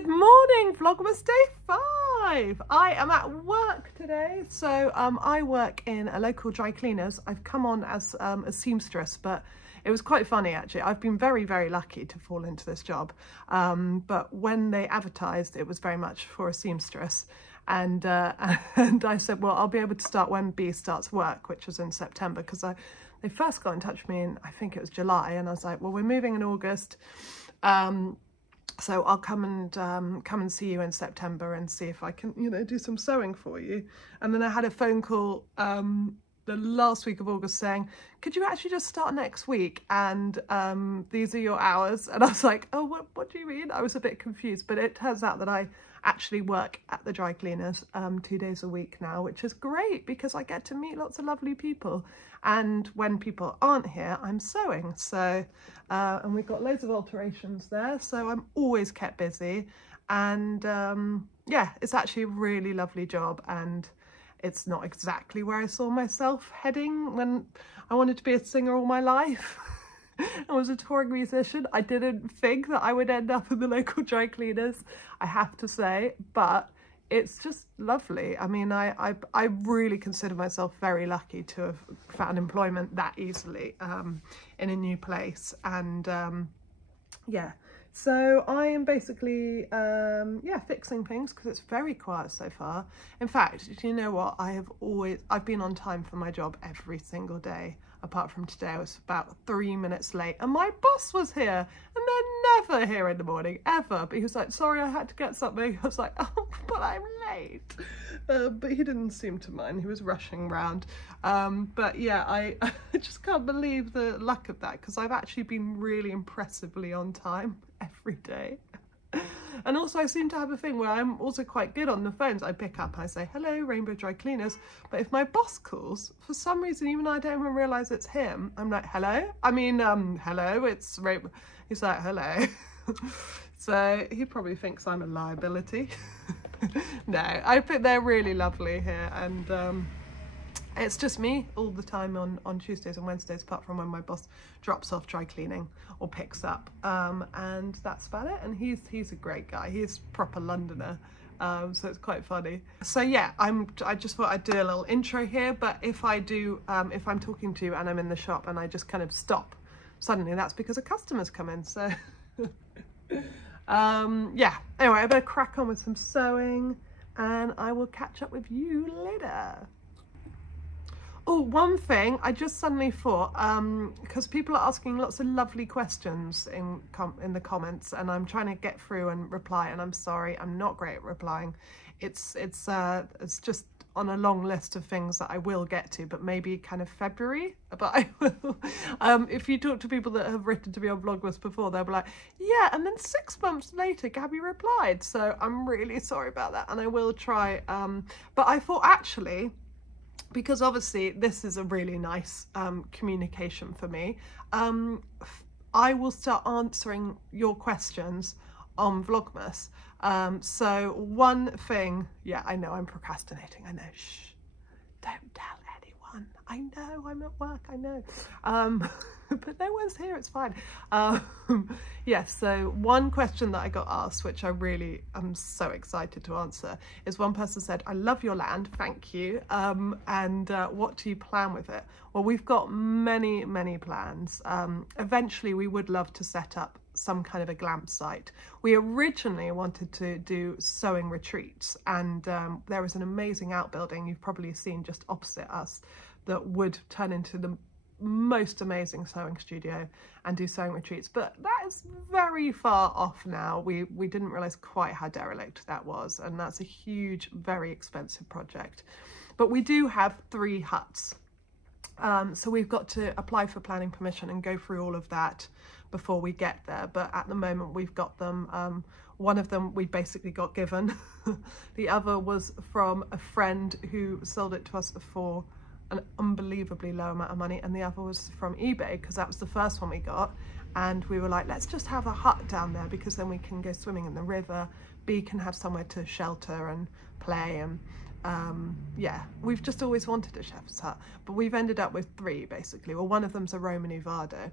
Good morning, Vlogmas day 5. I am at work today, so I work in a local dry cleaners. I've come on as a seamstress, but it was quite funny actually. I've been very, very lucky to fall into this job, but when they advertised, it was very much for a seamstress. And I said, well, I'll be able to start when B starts work, which was in September, because they first got in touch with me in, I think it was July, and I was like, well, we're moving in August. So I'll come and see you in September and see if I can, you know, do some sewing for you. And then I had a phone call the last week of August saying, could you actually just start next week? And these are your hours. And I was like, oh, what do you mean? I was a bit confused, but it turns out that I actually work at the dry cleaners 2 days a week now, which is great because I get to meet lots of lovely people. And when people aren't here, I'm sewing. So, and we've got loads of alterations there. So I'm always kept busy. And yeah, it's actually a really lovely job. And it's not exactly where I saw myself heading when I wanted to be a singer all my life. I was a touring musician. I didn't think that I would end up in the local dry cleaners, I have to say, but it's just lovely. I mean, I really consider myself very lucky to have found employment that easily in a new place. And yeah, so I am basically yeah, fixing things because it's very quiet so far. In fact, do you know what? I've been on time for my job every single day. Apart from today, I was about 3 minutes late, and my boss was here, and they're never here in the morning, ever. But he was like, sorry, I had to get something. I was like, oh, but I'm late. But he didn't seem to mind. He was rushing around. But yeah, I just can't believe the luck of that, because I've actually been really impressively on time every day. And also I seem to have a thing where I'm also quite good on the phones. I pick up, I say, hello, Rainbow Dry Cleaners. But if my boss calls, for some reason, even though I don't even realise it's him, I'm like, hello? I mean, hello, it's Rainbow. He's like, hello. So he probably thinks I'm a liability. No, I think they're really lovely here. And it's just me all the time on Tuesdays and Wednesdays, apart from when my boss drops off dry cleaning or picks up, and that's about it. And he's a great guy. He's proper Londoner, so it's quite funny. So yeah, I just thought I'd do a little intro here. But if I do, if I'm talking to you and I'm in the shop and I just kind of stop suddenly, that's because a customer's come in. So yeah. Anyway, I better crack on with some sewing, and I will catch up with you later. Oh, one thing I just suddenly thought, because people are asking lots of lovely questions in the comments, and I'm trying to get through and reply, and I'm sorry, I'm not great at replying. It's just on a long list of things that I will get to, but maybe kind of February. But I will. If you talk to people that have written to me on Vlogmas before, they'll be like, yeah, and then 6 months later, Gabby replied. So I'm really sorry about that, and I will try. But I thought actually, because obviously this is a really nice communication for me, I will start answering your questions on Vlogmas. So one thing, yeah, I know I'm procrastinating, I know, shh, don't tell anyone, I know I'm at work, I know, but no one's here, it's fine. Yes, so one question that I got asked, which I really am so excited to answer, is one person said, I love your land, thank you, and what do you plan with it? Well, we've got many, many plans. Eventually we would love to set up some kind of a glamp site. We originally wanted to do sewing retreats, and there is an amazing outbuilding you've probably seen just opposite us that would turn into the most amazing sewing studio and do sewing retreats, but that is very far off now. We didn't realize quite how derelict that was, and that's a huge, very expensive project. But we do have 3 huts, so we've got to apply for planning permission and go through all of that before we get there. But at the moment we've got them. One of them we basically got given. The other was from a friend who sold it to us for an unbelievably low amount of money, and the other was from eBay, because that was the first one we got, and we were like, let's just have a hut down there, because then we can go swimming in the river, B can have somewhere to shelter and play, and yeah, we've just always wanted a chef's hut, but we've ended up with 3 basically. Well, one of them's a Roman Uvado.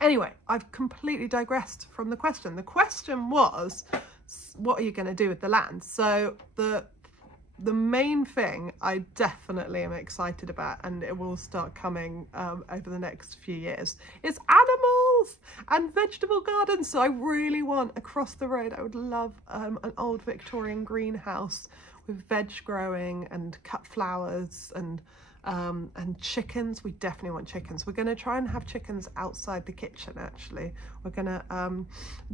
Anyway, I've completely digressed from the question. The question was, what are you going to do with the land? So the main thing I definitely am excited about, and it will start coming over the next few years, is animals and vegetable gardens. So I really want, across the road, I would love an old Victorian greenhouse with veg growing and cut flowers and chickens. We definitely want chickens. We're going to try and have chickens outside the kitchen. Actually, we're going to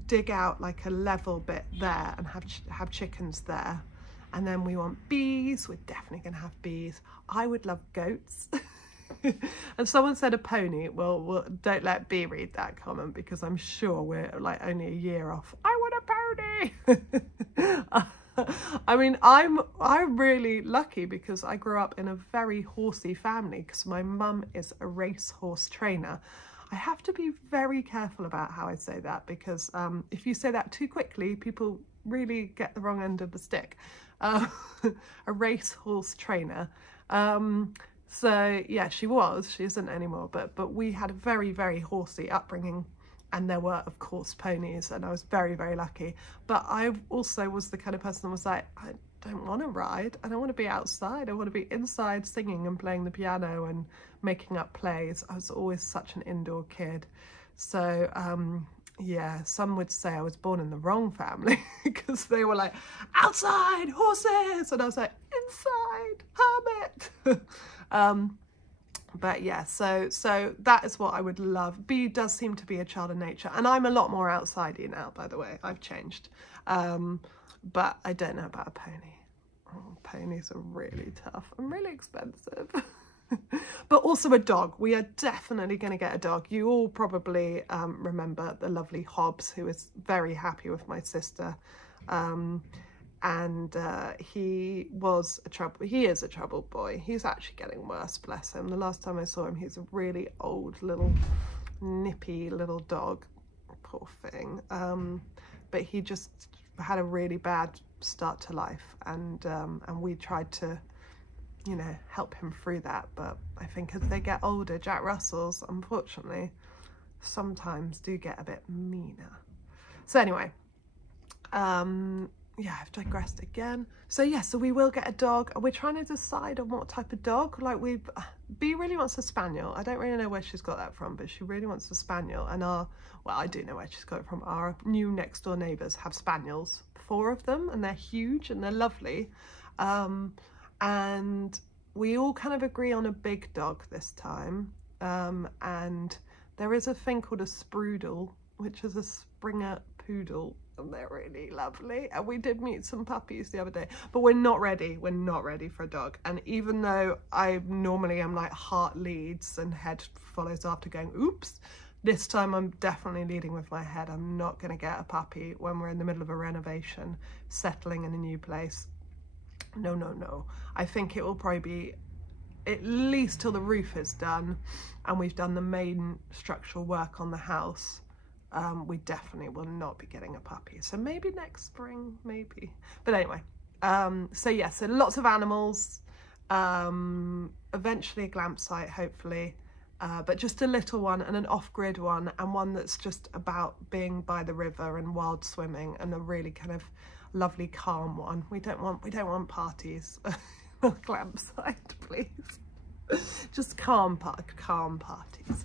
dig out like a level bit there and have chickens there. And then we want bees. We're definitely going to have bees. I would love goats. And someone said a pony. Well, don't let B read that comment, because I'm sure we're like only a year off. I want a pony. I mean, I'm really lucky because I grew up in a very horsey family, because my mum is a racehorse trainer. I have to be very careful about how I say that, because if you say that too quickly, people really get the wrong end of the stick. A racehorse trainer. So yeah, she isn't anymore, but we had a very, very horsey upbringing, and there were of course ponies, and I was very, very lucky. But I also was the kind of person that was like, I don't want to ride, I don't want to be outside, I want to be inside singing and playing the piano and making up plays. I was always such an indoor kid. So yeah, some would say I was born in the wrong family, because they were like, outside, horses, and I was like, inside, hermit. But yeah, so that is what I would love. B does seem to be a child of nature, and I'm a lot more outsidey now, by the way. I've changed. But I don't know about a pony. Oh, ponies are really tough and really expensive. But also a dog. We are definitely going to get a dog. You all probably remember the lovely Hobbs, who is very happy with my sister. And he is a troubled boy. He's actually getting worse, bless him. The last time I saw him, he's a really old little nippy little dog, poor thing. But he just had a really bad start to life, and we tried to, you know, help him through that. But I think as they get older, Jack Russells, unfortunately, sometimes do get a bit meaner. So anyway, yeah, I've digressed again. So yeah, so we will get a dog. We're trying to decide on what type of dog. Like B really wants a spaniel. I don't really know where she's got that from, but she really wants a spaniel. And well, I do know where she's got it from. Our new next door neighbours have spaniels, 4 of them, and they're huge and they're lovely. And we all kind of agree on a big dog this time. And there is a thing called a Sprudel, which is a Springer poodle, and they're really lovely. And we did meet some puppies the other day, but we're not ready for a dog. And even though I normally am like heart leads and head follows after, going oops, this time I'm definitely leading with my head. I'm not going to get a puppy when we're in the middle of a renovation, settling in a new place. No. I think it will probably be at least till the roof is done and we've done the main structural work on the house. We definitely will not be getting a puppy. So maybe next spring, maybe. But anyway, so yeah, so lots of animals, eventually a glamp site, hopefully, but just a little one and an off-grid one, and one that's just about being by the river and wild swimming, and a really kind of lovely calm one. We don't want parties. Glamp site, please. Just calm parties.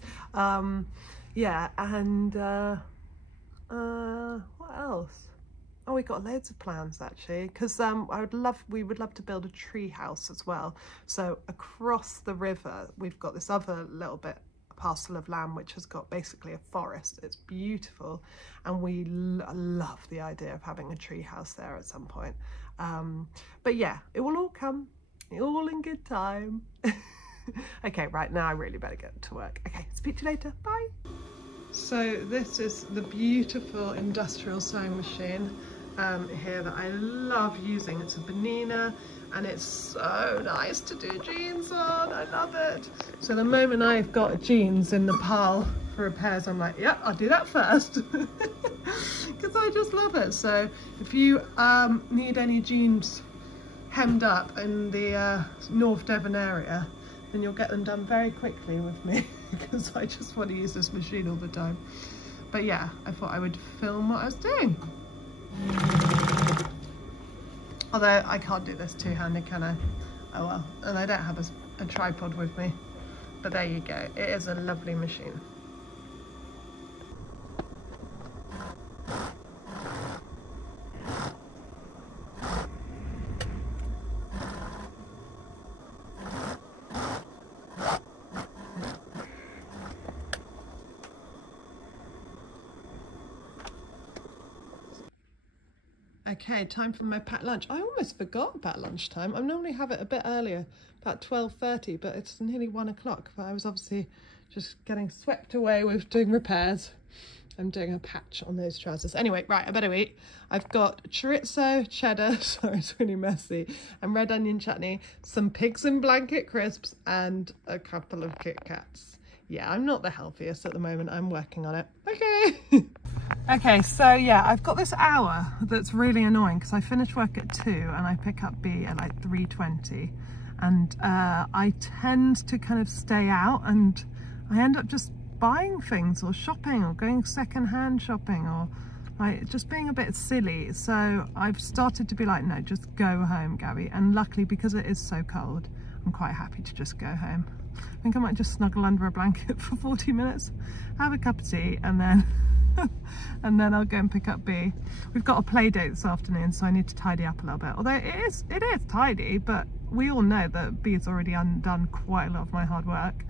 Yeah, and what else? Oh, we got loads of plans actually, because we would love to build a tree house as well. So across the river, we've got this other little bit parcel of land which has got basically a forest. It's beautiful, and we love the idea of having a tree house there at some point. But yeah, it will all come, all in good time. Okay, right now I really better get to work. Okay, speak to you later. Bye. So this is the beautiful industrial sewing machine here that I love using. It's a Benina, and it's so nice to do jeans on. I love it. So the moment I've got jeans in the pile for repairs, I'm like, yeah, I'll do that first, because I just love it. So if you need any jeans hemmed up in the North Devon area, then you'll get them done very quickly with me, because I just want to use this machine all the time. But yeah, I thought I would film what I was doing. Although I can't do this two-handed, can I? Oh well, and I don't have a tripod with me. But there you go, it is a lovely machine. Okay, time for my packed lunch. I almost forgot about lunchtime. I normally have it a bit earlier, about 12:30, but it's nearly 1 o'clock. But I was obviously just getting swept away with doing repairs. I'm doing a patch on those trousers. Anyway, right, I better eat. I've got chorizo, cheddar, sorry, it's really messy, and red onion chutney, some pigs in blanket crisps, and a couple of Kit Kats. Yeah, I'm not the healthiest at the moment. I'm working on it. Okay. Okay, so yeah, I've got this hour that's really annoying because I finish work at 2 and I pick up B at like 3:20, and I tend to kind of stay out and I end up just buying things or shopping or going second-hand shopping or like just being a bit silly. So I've started to be like, no, just go home, Gabby. And luckily, because it is so cold, I'm quite happy to just go home. I think I might just snuggle under a blanket for 40 minutes, have a cup of tea, and then and then I'll go and pick up B. We've got a play date this afternoon, so I need to tidy up a little bit. Although it is tidy, but we all know that B has already undone quite a lot of my hard work.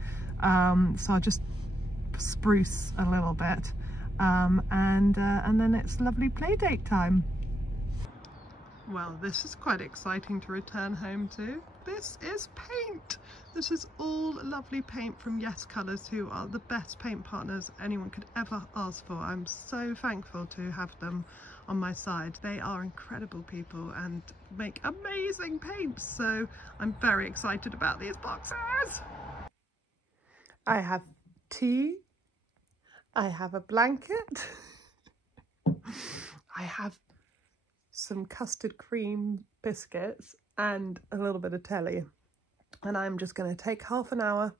So I'll just spruce a little bit, and then it's lovely play date time. Well, this is quite exciting to return home to. This is paint. This is all lovely paint from Yes Colours, who are the best paint partners anyone could ever ask for. I'm so thankful to have them on my side. They are incredible people and make amazing paints. So I'm very excited about these boxes. I have tea. I have a blanket. I have some custard cream biscuits and a little bit of telly, and I'm just going to take half an hour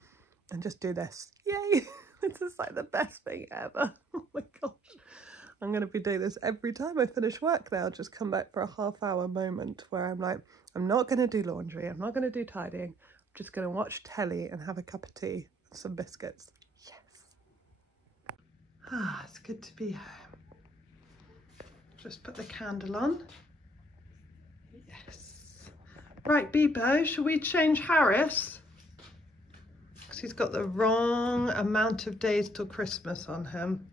and just do this. Yay! This is like the best thing ever. Oh my gosh, I'm going to be doing this every time I finish work now. Just come back for a half-hour moment where I'm like, I'm not going to do laundry, I'm not going to do tidying, I'm just going to watch telly and have a cup of tea and some biscuits. Yes. Ah, it's good to be home. Just put the candle on. Yes. Right, Bebo, shall we change Harris? Because he's got the wrong amount of days till Christmas on him.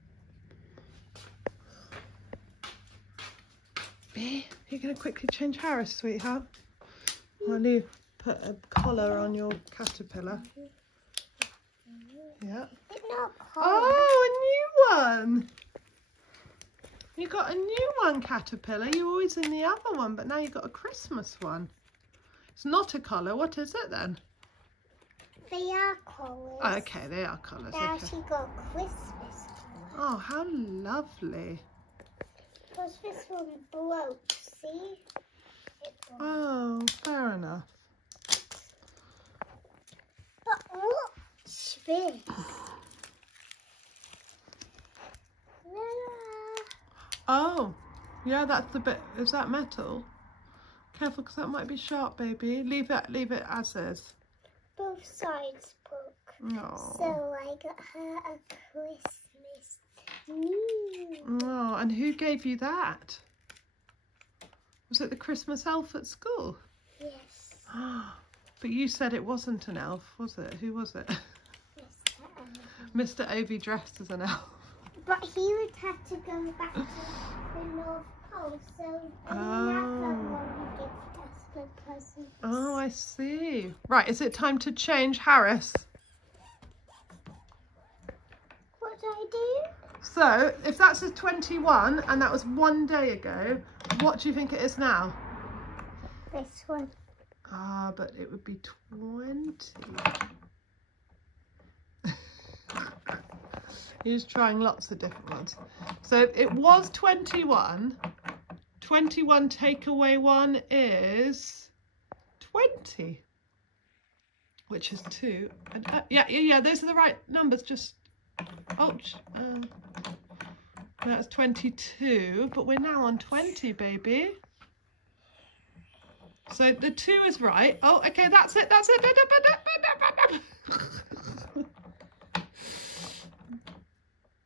B, you're going to quickly change Harris, sweetheart? While you put a collar on your caterpillar. Yeah. Oh, a new one! You got a new one, caterpillar. You're always in the other one, but now you've got a Christmas one. It's not a collar. What is it then? They are colours. Oh, okay, they are colours. They actually got Christmas colour. Oh, how lovely. Because this one broke, see? Oh, fair enough. But what's this? Oh, yeah, that's the bit. Is that metal? Careful, because that might be sharp, baby. Leave it as is. Both sides broke. Oh. So I got her a Christmas new. Oh, and who gave you that? Was it the Christmas elf at school? Yes. But you said it wasn't an elf, was it? Who was it? Mr. Mr. Ovi dressed as an elf. But he would have to go back to the North Pole, so another one gives us the presents. Oh, I see. Right, is it time to change Harris? What do I do? So, if that's a 21 and that was 1 day ago, what do you think it is now? This one. Ah, but it would be 20. He's trying lots of different ones. So it was 21. 21 take away 1 is 20, which is 2. And, yeah, those are the right numbers. Just, that's 22, but we're now on 20, baby. So the 2 is right. Oh, okay, that's it, that's it.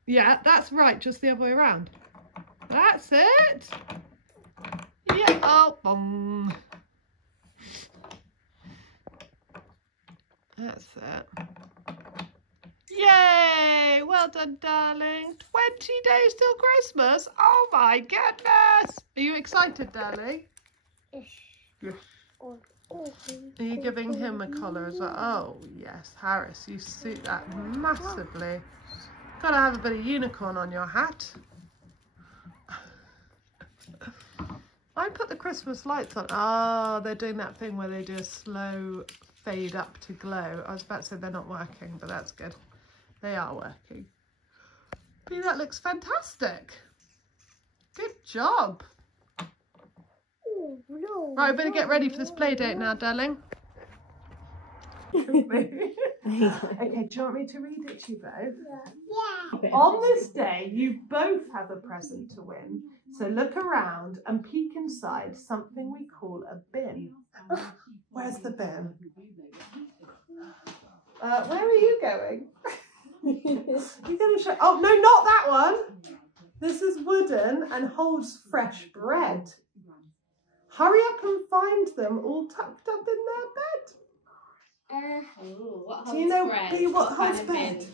Yeah, that's right, just the other way around. That's it. Yeah, oh, boom. That's it. Yay! Well done, darling. 20 days till Christmas. Oh my goodness. Are you excited, darling? Yes. Are you giving him a collar as well? Oh, yes, Harris, you suit that massively. Gotta have a bit of unicorn on your hat. I put the Christmas lights on. Oh, they're doing that thing where they do a slow fade up to glow. I was about to say they're not working, but that's good. They are working. See, that looks fantastic. Good job. Right, I better get ready for this play date now, darling. Okay, do you want me to read it to you both? Yeah. On this day, you both have a present to win. So look around and peek inside something we call a bin. Where's the bin? Where are you going? You're going to show. Oh, no, not that one. This is wooden and holds fresh bread. Hurry up and find them all tucked up in their bed. What holds Do you know bread? what holds Kind of bed? bin.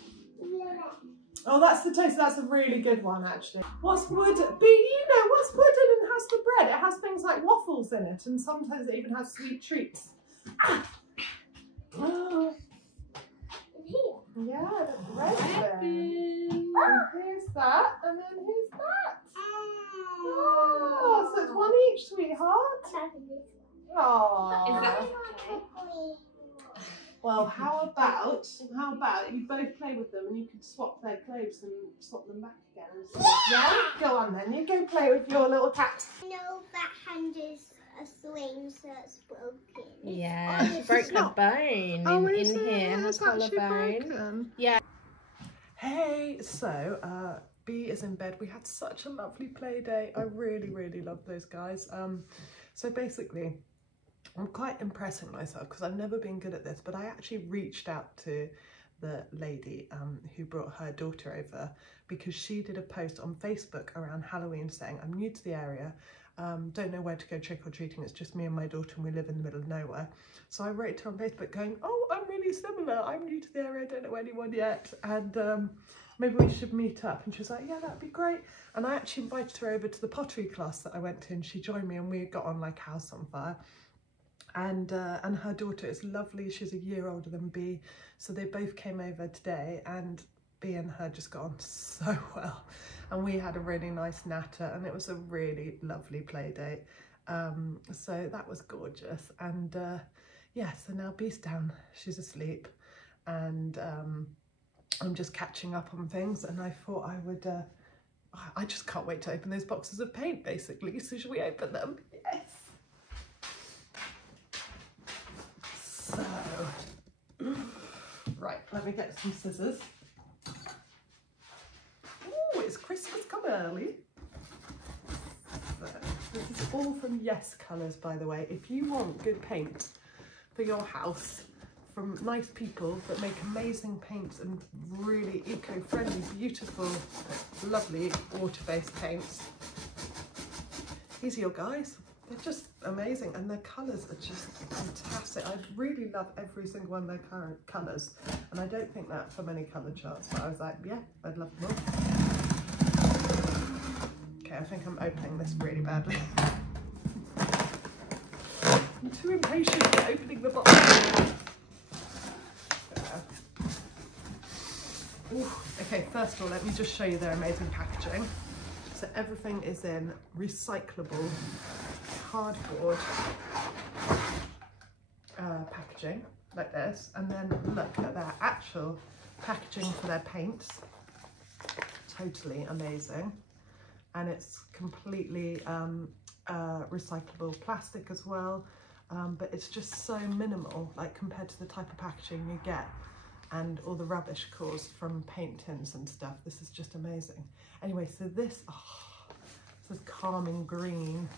Oh, that's the toast. That's a really good one, actually. What's wood? But you know, what's wooden and has the bread? It has things like waffles in it, and sometimes it even has sweet treats. Ah. Oh. Yeah, the bread bin. Here's that, and then here's that. Oh, so it's one each, sweetheart. Oh. Is that okay? Well, how about you both play with them and you can swap their clothes and swap them back again? Yeah? Go on then, you go play with your little cat. No, that hand is a swing, so it's broken. Yeah, she broke the bone in here, her collarbone. Yeah. Hey, so B is in bed. We had such a lovely play day. I really, really love those guys. So basically, I'm quite impressing myself because I've never been good at this, but I actually reached out to the lady who brought her daughter over because she did a post on Facebook around Halloween saying, I'm new to the area, don't know where to go trick-or-treating, it's just me and my daughter and we live in the middle of nowhere. So I wrote to her on Facebook going, oh, I'm really similar, I'm new to the area, I don't know anyone yet, and maybe we should meet up. And she was like, yeah, that'd be great. And I actually invited her over to the pottery class that I went to, and she joined me and we got on like house on fire. And her daughter is lovely, she's a year older than B, so they both came over today and B and her just got on so well, and we had a really nice natter and it was a really lovely play date. So that was gorgeous, and yeah, so now B's down, she's asleep, and I'm just catching up on things, and I thought I would I just can't wait to open those boxes of paint basically, so should we open them? Yes. So, right, let me get some scissors. Oh, it's Christmas come early. So, this is all from Yes Colours, by the way. If you want good paint for your house from nice people that make amazing paints and really eco-friendly, beautiful, lovely water-based paints, these are your guys. They're just amazing, and their colours are just fantastic. I really love every single one of their current colours, and I don't think that for many colour charts, but I was like, yeah, I'd love them all. Okay, I think I'm opening this really badly. I'm too impatient for opening the box. Okay, first of all, let me just show you their amazing packaging. So everything is in recyclable cardboard packaging like this, and then look at their actual packaging for their paints. Totally amazing, and it's completely recyclable plastic as well, but it's just so minimal, like compared to the type of packaging you get and all the rubbish caused from paint tins and stuff. This is just amazing. Anyway, so this is calming green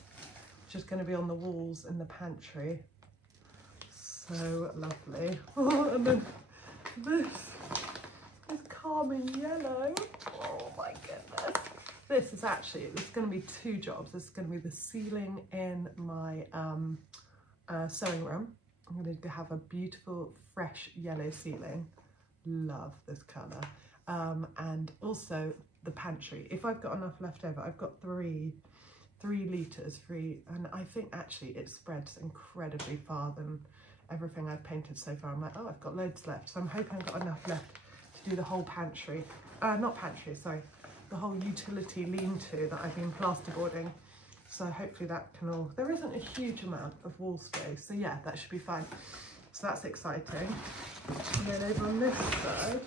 which is going to be on the walls in the pantry. So lovely. Oh, and then this is calming yellow. Oh my goodness. This is actually, there's going to be two jobs. This is going to be the ceiling in my sewing room. I'm going to have a beautiful fresh yellow ceiling. Love this colour. And also the pantry. If I've got enough left over, I've got three litres, and I think actually it spreads incredibly far than everything I've painted so far. I'm like, oh, I've got loads left. So I'm hoping I've got enough left to do the whole pantry. Not pantry, sorry. The whole utility lean-to that I've been plasterboarding. So hopefully that can all, there isn't a huge amount of wall space. So yeah, that should be fine. So that's exciting. And then over on this side,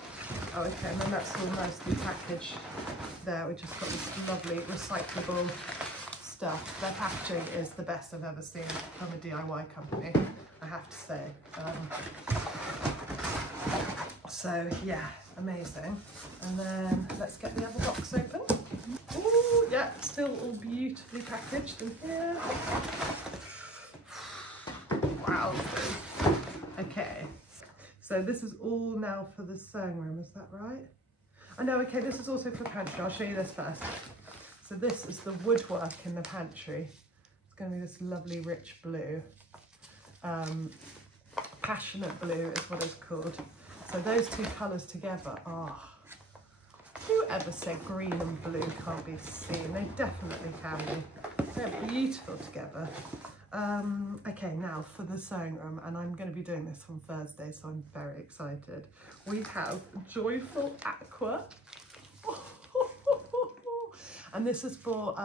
oh okay, and then that's all nicely packaged there. We just got this lovely recyclable stuff. Their packaging is the best I've ever seen from a DIY company, I have to say. So yeah, amazing. And then let's get the other box open. Oh yeah, still all beautifully packaged in here. Wow. Okay, so this is all now for the sewing room, is that right? Oh no, okay, this is also for the pantry. I'll show you this first. So this is the woodwork in the pantry. It's going to be this lovely rich blue. Passionate blue is what it's called. So those two colours together are, whoever said green and blue can't be seen? They definitely can be. They're beautiful together. Okay, now for the sewing room, and I'm going to be doing this on Thursday, so I'm very excited. We have Joyful Aqua. And this is for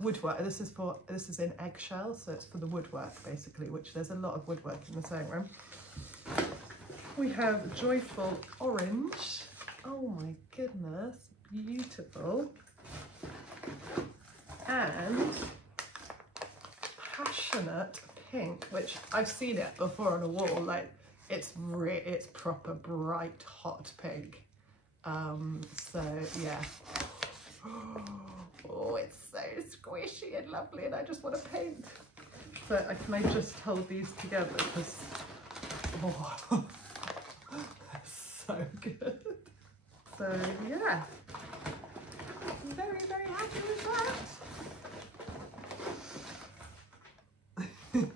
woodwork. This is in eggshell, so it's for the woodwork basically, which there's a lot of woodwork in the sewing room. We have Joyful Orange. Oh my goodness, beautiful. And Passionate Pink, which I've seen it before on a wall. Like it's proper bright hot pink. So yeah. Oh, it's so squishy and lovely, and I just want to paint. So can I just hold these together because oh, they're so good. So yeah, I'm very, very happy with that.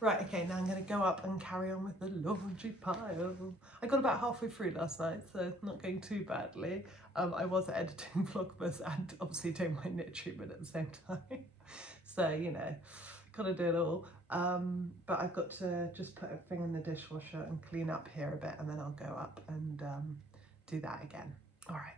Right, okay, now I'm going to go up and carry on with the laundry pile. I got about halfway through last night, so not going too badly. I was editing Vlogmas and obviously doing my knit treatment at the same time. So, you know, got to do it all. But I've got to just put everything in the dishwasher and clean up here a bit, and then I'll go up and do that again. All right.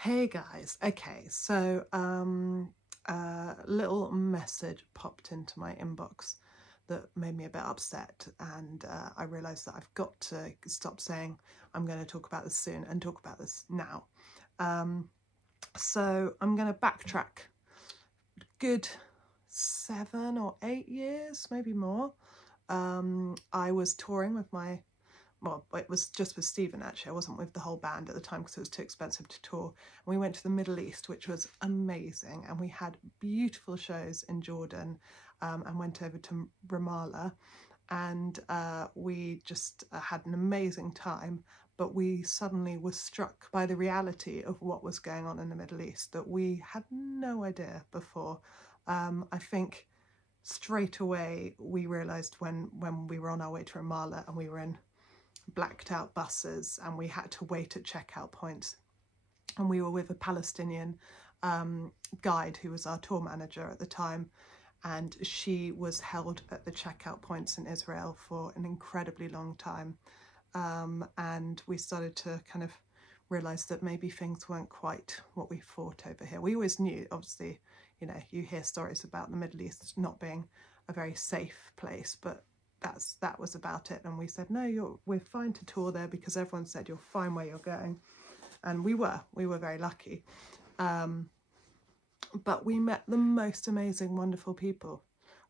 Hey guys, okay, so a little message popped into my inbox that made me a bit upset, and I realised that I've got to stop saying I'm going to talk about this soon and talk about this now. So I'm going to backtrack good 7 or 8 years, maybe more. I was touring with my, well, it was just with Stephen actually. I wasn't with the whole band at the time because it was too expensive to tour. And we went to the Middle East, which was amazing, and we had beautiful shows in Jordan, and went over to Ramallah, and we just had an amazing time. But we suddenly were struck by the reality of what was going on in the Middle East that we had no idea before. I think straight away we realised when we were on our way to Ramallah and we were in blacked out buses and we had to wait at checkout points, and we were with a Palestinian guide who was our tour manager at the time, and she was held at the checkout points in Israel for an incredibly long time. And we started to kind of realise that maybe things weren't quite what we thought over here. We always knew, obviously, you know, you hear stories about the Middle East not being a very safe place, but that was about it. And we said, no, we're fine to tour there, because everyone said you're fine where you're going. And we were very lucky. But we met the most amazing, wonderful people.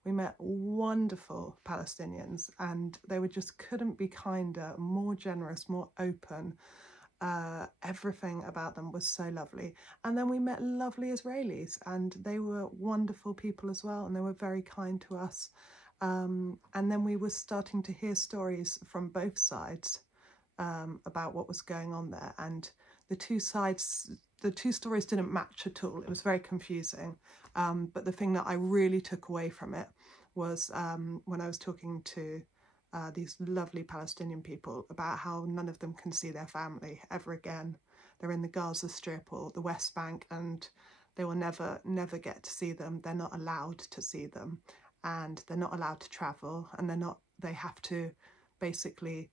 We met wonderful Palestinians, and they were just couldn't be kinder, more generous, more open. Everything about them was so lovely. And then we met lovely Israelis, and they were wonderful people as well, and they were very kind to us. And then we were starting to hear stories from both sides about what was going on there, and the two stories didn't match at all. It was very confusing. But the thing that I really took away from it was when I was talking to these lovely Palestinian people about how none of them can see their family ever again. They're in the Gaza Strip or the West Bank, and they will never get to see them. They're not allowed to see them, and they're not allowed to travel, and they have to basically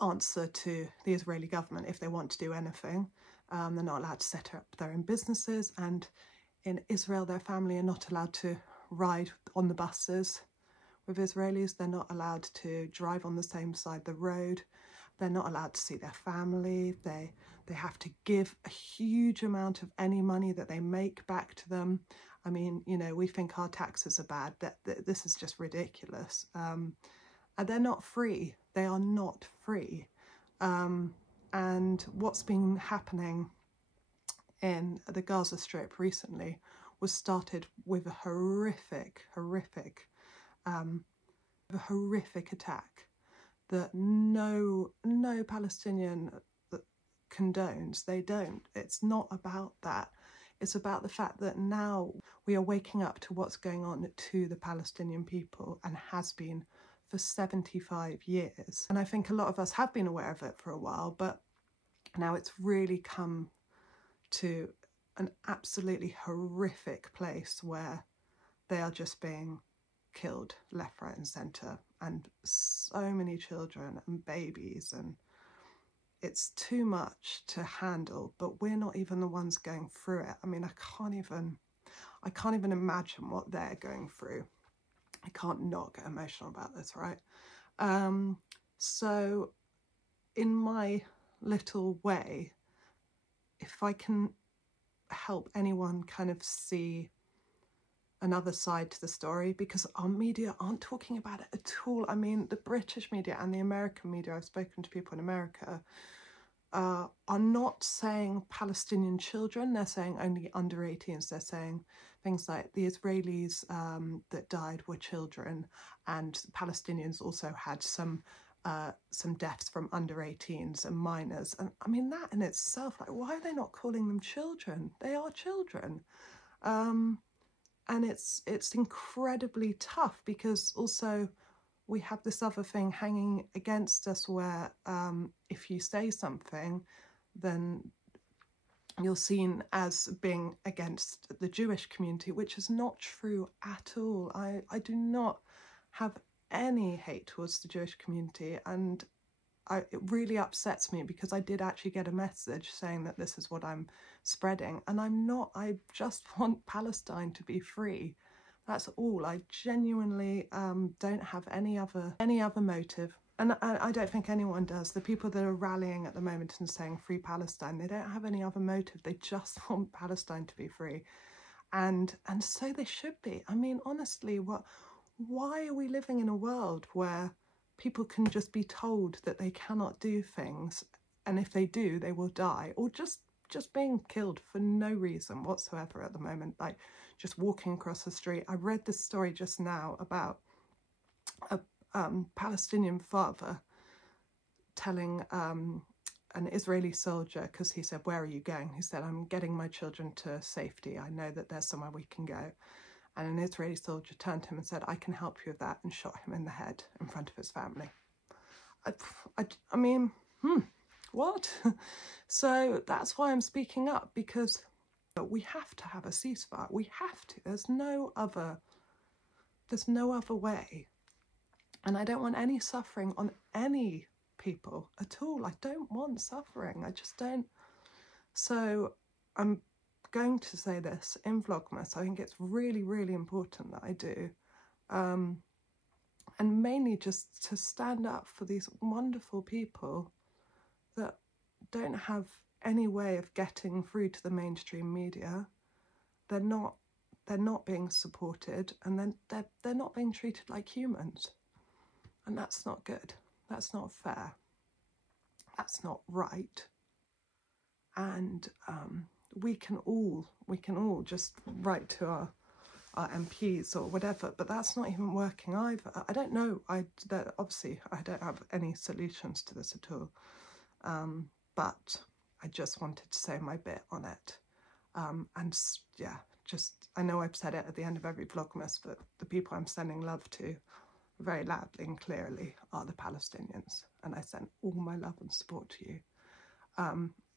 answer to the Israeli government if they want to do anything. They're not allowed to set up their own businesses, and in Israel their family are not allowed to ride on the buses with Israelis. They're not allowed to drive on the same side of the road. They're not allowed to see their family. They have to give a huge amount of any money that they make back to them. I mean, you know, we think our taxes are bad. This is just ridiculous. And they're not free. They are not free. And what's been happening in the Gaza Strip recently was started with a horrific attack that no Palestinian condones. They don't. It's not about that. It's about the fact that now we are waking up to what's going on to the Palestinian people, and has been for 75 years. And I think a lot of us have been aware of it for a while, but now it's really come to an absolutely horrific place where they are just being killed left, right and centre, and so many children and babies, and it's too much to handle. But we're not even the ones going through it. I mean, I can't even imagine what they're going through. I can't not get emotional about this, right? So in my little way, if I can help anyone kind of see another side to the story, because our media aren't talking about it at all. I mean, the British media and the American media, I've spoken to people in America, are not saying Palestinian children. They're saying only under 18s. They're saying things like the Israelis that died were children, and Palestinians also had some deaths from under 18s and minors. And I mean, that in itself, like, why are they not calling them children? They are children. And it's incredibly tough, because also we have this other thing hanging against us where if you say something, then you're seen as being against the Jewish community, which is not true at all. I do not have any hate towards the Jewish community, and it really upsets me, because I did actually get a message saying that this is what I'm spreading, and I'm not. I just want Palestine to be free. That's all. I genuinely don't have any other motive, and I don't think anyone does. The people that are rallying at the moment and saying free Palestine, they don't have any other motive. They just want Palestine to be free, and so they should be. I mean, honestly, why are we living in a world where people can just be told that they cannot do things, and if they do, they will die, or just being killed for no reason whatsoever at the moment, like just walking across the street? I read this story just now about a Palestinian father telling an Israeli soldier, because he said, "Where are you going?" He said, "I'm getting my children to safety. I know that there's somewhere we can go." And an Israeli soldier turned to him and said, "I can help you with that," and shot him in the head in front of his family. I mean, what? So that's why I'm speaking up, because we have to have a ceasefire. We have to. There's no other way. And I don't want any suffering on any people at all. I don't want suffering. I just don't. So I'm going to say this in Vlogmas. I think it's really, really important that I do. And mainly just to stand up for these wonderful people that don't have any way of getting through to the mainstream media. They're not being supported, and then they're not being treated like humans. And that's not good. That's not fair. That's not right. And we can all just write to our MPs or whatever, but that's not even working either. I don't know. Obviously, I don't have any solutions to this at all. But I just wanted to say my bit on it. And yeah, I know I've said it at the end of every Vlogmas, but the people I'm sending love to very loudly and clearly are the Palestinians. And I send all my love and support to you.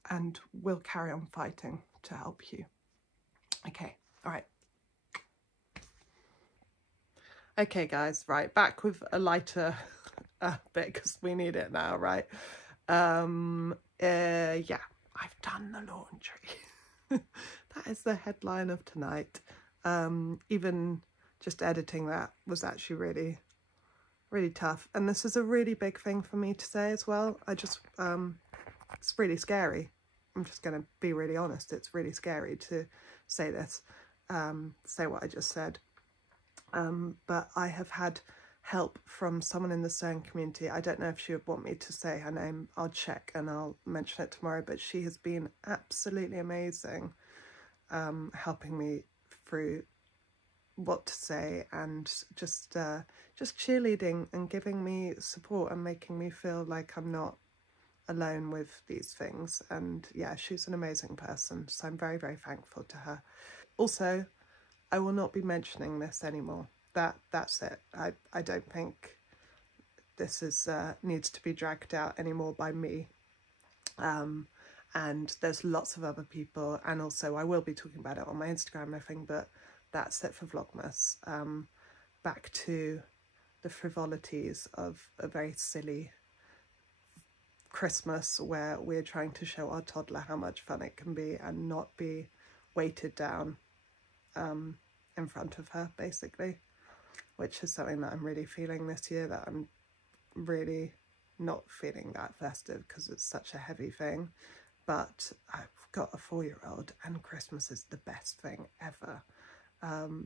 And we'll carry on fighting to help you. Okay, all right. Okay, guys, right, back with a lighter bit, because we need it now, right? Yeah, I've done the laundry. That is the headline of tonight. Even just editing that was actually really, really tough. And this is a really big thing for me to say as well. It's really scary. I'm just going to be really honest. It's really scary to say this, say what I just said. But I have had help from someone in the sewing community. I don't know if she would want me to say her name. I'll check and I'll mention it tomorrow. But she has been absolutely amazing, helping me through what to say, and just cheerleading and giving me support and making me feel like I'm not alone with these things. And yeah, she's an amazing person, so I'm very, very thankful to her. Also, I will not be mentioning this anymore. That's it. I don't think this is needs to be dragged out anymore by me. And there's lots of other people, and also I will be talking about it on my Instagram, I think, but that's it for Vlogmas. Back to the frivolities of a very silly Christmas, where we're trying to show our toddler how much fun it can be and not be weighted down in front of her, basically, which is something that I'm really feeling this year, that I'm really not feeling that festive because it's such a heavy thing. But I've got a 4-year-old and Christmas is the best thing ever.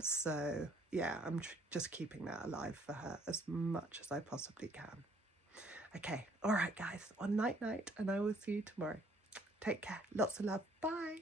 So yeah, I'm just keeping that alive for her as much as I possibly can. Okay, all right guys, on night night, and I will see you tomorrow. Take care, lots of love, bye.